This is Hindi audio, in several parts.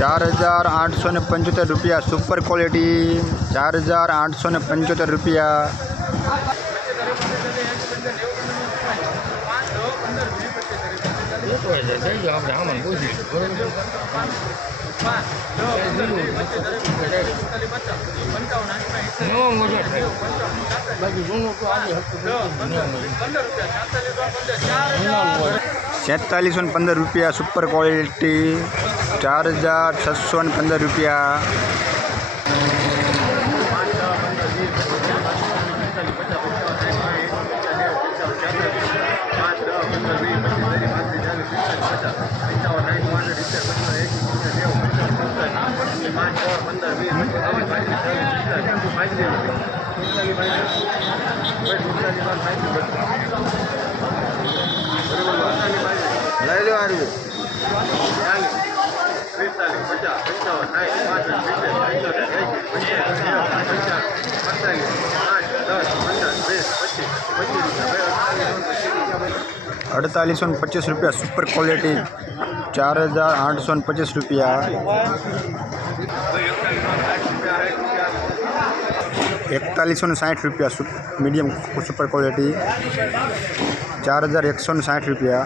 ચાર હજાર આઠસો ને પંચોતેર રૂપિયા સુપર ક્વોલિટી ચાર હજાર આઠસો ને પંચોતેર રૂપિયા છેતાલીસો ને પંદર રૂપિયા સુપર ક્વોલિટી ચાર હજાર છસો ને પંદર રૂપિયા લઈ अड़तालीस सौ पच्चीस रुपया सुपर क्वालिटी चार हज़ार आठ सौ पच्चीस रुपया। इकतालीस सौ साठ रुपया मीडियम सुपर क्वालिटी चार हज़ार एक सौ साठ रुपया।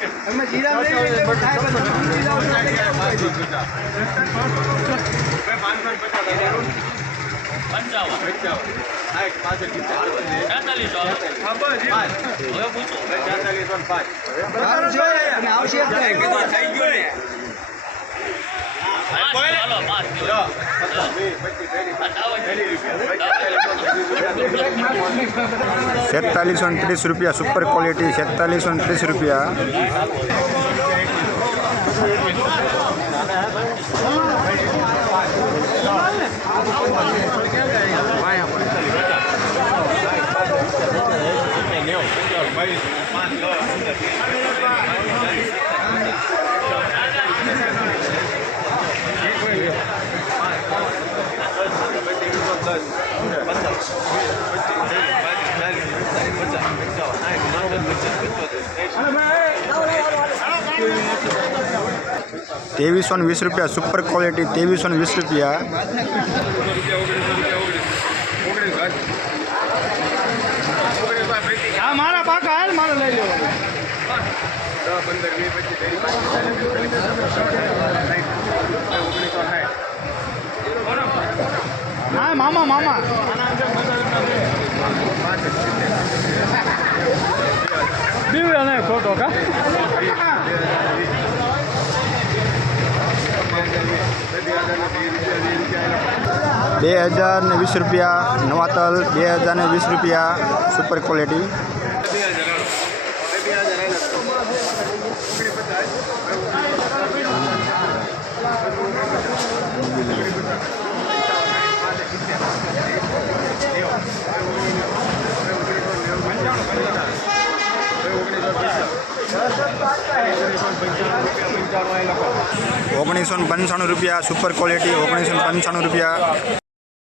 અમે જીરા પંચાવન. પંચાવન સાઠ પાસઠ ચાલીસ ચાલીસ પાંચ. આવશે થઈ છેતાલીસો ને ત્રીસ રૂપિયા સુપર ક્વોલિટી સેતાલીસો ને ત્રીસ રૂપિયા. ત્રેવીસો ને વીસ રૂપિયા સુપર ક્વોલિટી ત્રેવીસો ને વીસ રૂપિયા હા મારા પાકા હાલ મારે લઈ લેવાનું પંદર વીસ પચીસ ત્રીસ ઓગણીસો સાઠ હા મામા મામા બીવડે નહીં ખોટો કા બે હજાર ને વીસ રૂપિયા નવા તલ બે હજાર ને વીસ રૂપિયા સુપર ક્વોલિટી ઓગણીસો પંચાણું રૂપિયા સુપર ક્વોલિટી ઓગણીસો પંચાણું રૂપિયા